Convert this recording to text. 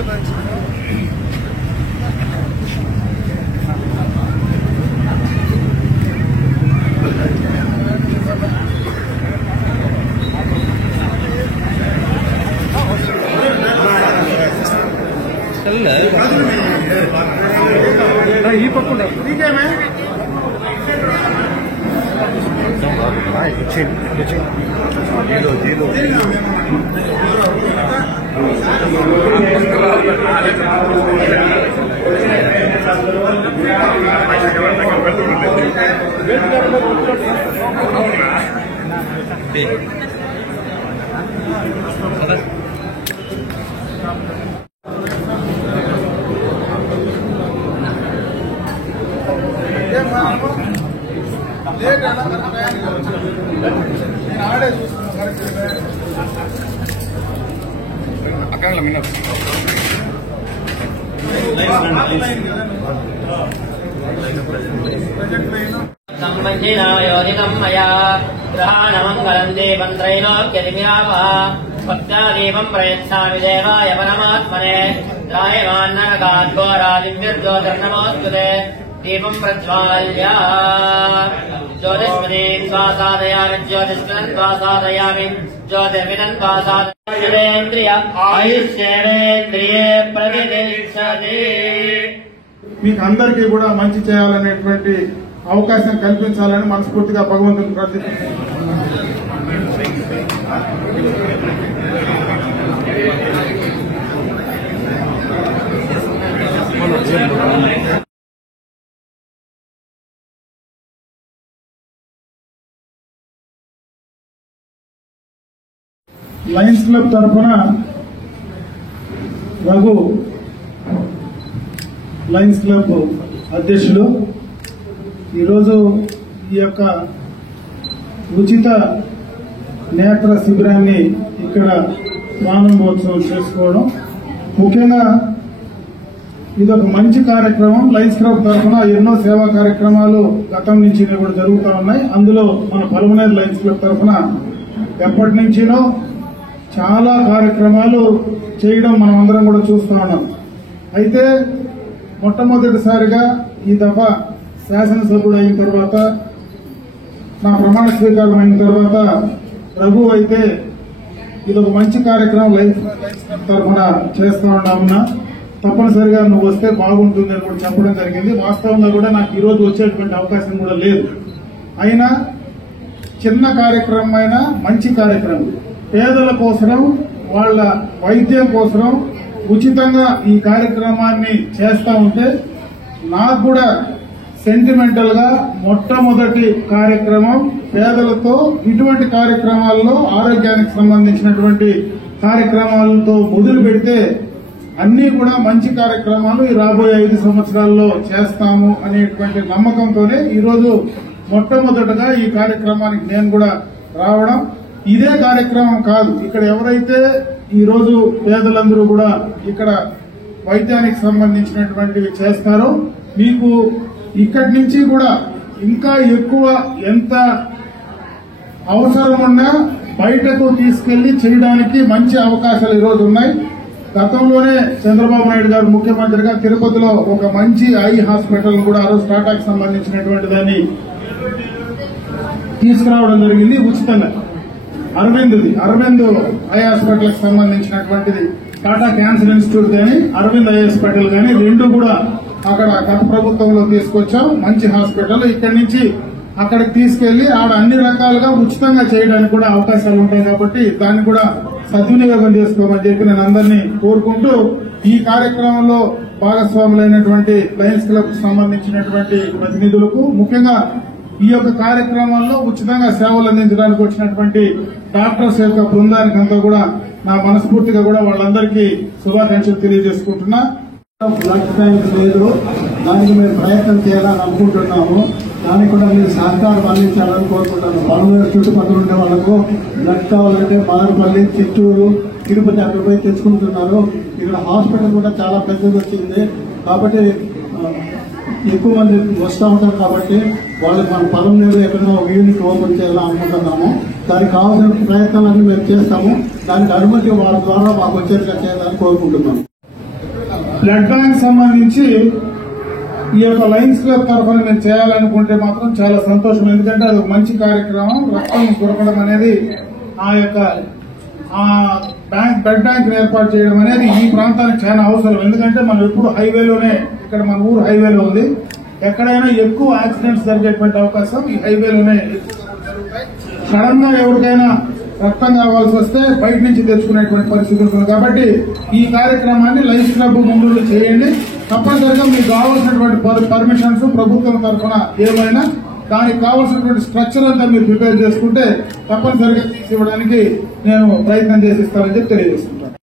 పక్కన సంబంధినాయోనితం మయా గ్రహాణమంగళం దేవం త్రైలోక్యదివ్యావః భక్త్యాదీపం ప్రయచ్ఛామి దేవాయ పరమాత్మనే త్రాయమాన్నరకాద్ఘోరాదివ్యర్జ్యోతిర్నమోऽस्तुते దీపం ప్రజ్వాల్య జ్యోతిష్మదీం స్వాసాదయామి జ్యోతిష్మదం స్వాసాదయామి జ్యోతిర్విదం స్వాసాదయేంద్రియ ఆయుష్యేంద్రియే ప్రతిష్టతి. మీకు అందరికీ కూడా మంచి చేయాలనేటువంటి అవకాశం కల్పించాలని మనస్ఫూర్తిగా భగవంతుని ప్రార్థిస్తున్నాను. లయన్స్ క్లబ్ తరఫున రఘు లయన్స్ క్లబ్ అధ్యక్షులు ఈరోజు ఈ యొక్క ఉచిత నేత్ర శిబిరాన్ని ఇక్కడ ప్రారంభోత్సవం చేసుకోవడం, ముఖ్యంగా ఇదొక మంచి కార్యక్రమం. లయన్స్ క్లబ్ తరఫున ఎన్నో సేవా కార్యక్రమాలు గతం నుంచి కూడా జరుగుతూ ఉన్నాయి. అందులో మన పల్మనేర్ లయన్స్ క్లబ్ తరఫున ఎప్పటి నుంచినో చాలా కార్యక్రమాలు చేయడం మనం అందరం కూడా చూస్తూ ఉన్నాం. అయితే మొట్టమొదటిసారిగా ఈ దఫా శాసనసభ్యుడు అయిన తర్వాత, నా ప్రమాణ స్వీకారం అయిన తర్వాత రఘు అయితే ఇదొక మంచి కార్యక్రమం లైఫ్ తరఫున చేస్తూ ఉన్నామన్నా, తప్పనిసరిగా నువ్వు వస్తే బాగుంటుంది అని కూడా చెప్పడం జరిగింది. వాస్తవంగా కూడా నాకు ఈ రోజు వచ్చేటువంటి అవకాశం కూడా లేదు. అయినా చిన్న కార్యక్రమం అయినా మంచి కార్యక్రమం, పేదల కోసం వాళ్ళ వైద్యం కోసం ఉచితంగా ఈ కార్యక్రమాన్ని చేస్తా ఉంటే నాకు కూడా సెంటిమెంటల్ గా మొట్టమొదటి కార్యక్రమం పేదలతో ఇటువంటి కార్యక్రమాల్లో ఆరోగ్యానికి సంబంధించినటువంటి కార్యక్రమాలతో మొదలు పెడితే అన్ని కూడా మంచి కార్యక్రమాలు ఈ రాబోయే 5 సంవత్సరాల్లో చేస్తాము అనేటువంటి నమ్మకంతోనే ఈరోజు మొట్టమొదటగా ఈ కార్యక్రమానికి నేను కూడా రావడం. ఇదే కార్యక్రమం కాదు, ఇక్కడ ఎవరైతే ఈ రోజు పేదలందరూ కూడా ఇక్కడ వైద్యానికి సంబంధించినటువంటివి చేస్తారో మీకు ఇక్కడి నుంచి కూడా ఇంకా ఎక్కువ ఎంత అవసరం ఉన్నా బయటకు తీసుకెళ్లి చేయడానికి మంచి అవకాశాలు ఈ రోజు ఉన్నాయి. గతంలోనే చంద్రబాబు నాయుడు గారు ముఖ్యమంత్రిగా తిరుపతిలో ఒక మంచి ఐ హాస్పిటల్ కూడా ఆ రోజు టాటాకి సంబంధించినటువంటి దాన్ని తీసుకురావడం జరిగింది ఉచితంగా. అరవింద్ ఐ హాస్పిటల్ కి సంబంధించినటువంటిది టాటా క్యాన్సర్ ఇన్స్టిట్యూట్ కానీ అరవింద్ ఐ హాస్పిటల్ కానీ రెండు కూడా అక్కడ గత ప్రభుత్వంలో తీసుకొచ్చాం. మంచి హాస్పిటల్. ఇక్కడి నుంచి అక్కడికి తీసుకెళ్లి ఆడ అన్ని రకాలుగా ఉచితంగా చేయడానికి కూడా అవకాశాలు ఉంటాయి కాబట్టి దాన్ని కూడా సద్వినియోగం చేసుకోమని చెప్పి నేను అందరినీ కోరుకుంటూ ఈ కార్యక్రమంలో భాగస్వాములైనటువంటి లయన్స్ క్లబ్ కు సంబంధించినటువంటి ప్రతినిధులకు, ముఖ్యంగా ఈ యొక్క కార్యక్రమంలో ఉచితంగా సేవలు అందించడానికి వచ్చినటువంటి డాక్టర్స్ యొక్క బృందానికి అంతా కూడా నా మనస్ఫూర్తిగా కూడా వాళ్ళందరికీ శుభాకాంక్షలు తెలియజేసుకుంటున్నా. బ్లడ్ బ్యాంక్ లేదు, దానికి మేము ప్రయత్నం చేయాలని అనుకుంటున్నాము. దానికి కూడా మీరు సహకారం అందించాలని కోరుకుంటున్నాను. పలువురు చుట్టుపక్కల ఉండే వాళ్లకు బ్లడ్ కావాలంటే మారుపల్లి, చిత్తూరు, తిరుపతి అక్కడ పోయి తెచ్చుకుంటున్నారు. ఇక్కడ హాస్పిటల్ కూడా చాలా పెద్దది వచ్చింది కాబట్టి ఎక్కువ మంది వస్తూ ఉంటారు కాబట్టి వాళ్ళకి మన పల్మనేరు ఎక్కడో యూనిట్ ఓపెన్ చేయాలని అనుకుంటున్నాము. దానికి కావాల్సిన ప్రయత్నాలన్నీ మేము చేస్తాము. దానికి అనుమతి వాళ్ళ ద్వారా మాకు వచ్చేట్టుగా చేయాలని కోరుకుంటున్నాము. బ్లడ్ బ్యాంక్ సంబంధించి ఈ యొక్క లయన్స్ క్లబ్ తరఫున నేను చేయాలనుకుంటే మాత్రం చాలా సంతోషం. ఎందుకంటే అది ఒక మంచి కార్యక్రమం. రక్తం దొరకడం అనేది ఆ యొక్క బ్లడ్ బ్యాంక్ ఏర్పాటు చేయడం అనేది ఈ ప్రాంతానికి చాలా అవసరం. ఎందుకంటే మనం ఎప్పుడు హైవేలోనే, ఇక్కడ మన ఊరు హైవేలో ఉంది, ఎక్కడైనా ఎక్కువ యాక్సిడెంట్స్ జరిగేటువంటి అవకాశం ఈ హైవేలోనే. సడన్ గా ఎవరికైనా రక్తం కావాల్సి వస్తే బయట నుంచి తెచ్చుకునేటువంటి పరిస్థితి ఉంటుంది. కాబట్టి ఈ కార్యక్రమాన్ని లయన్స్ క్లబ్ ముందు చేయండి. తప్పనిసరిగా మీకు కావాల్సినటువంటి పర్మిషన్స్ ప్రభుత్వం తరఫున ఏమైనా దానికి కావాల్సినటువంటి స్ట్రక్చర్ అంతా మీరు ప్రిపేర్ చేసుకుంటే తప్పనిసరిగా తీసి ఇవ్వడానికి నేను ప్రయత్నం చేసిస్తానని చెప్పి తెలియజేస్తున్నాను.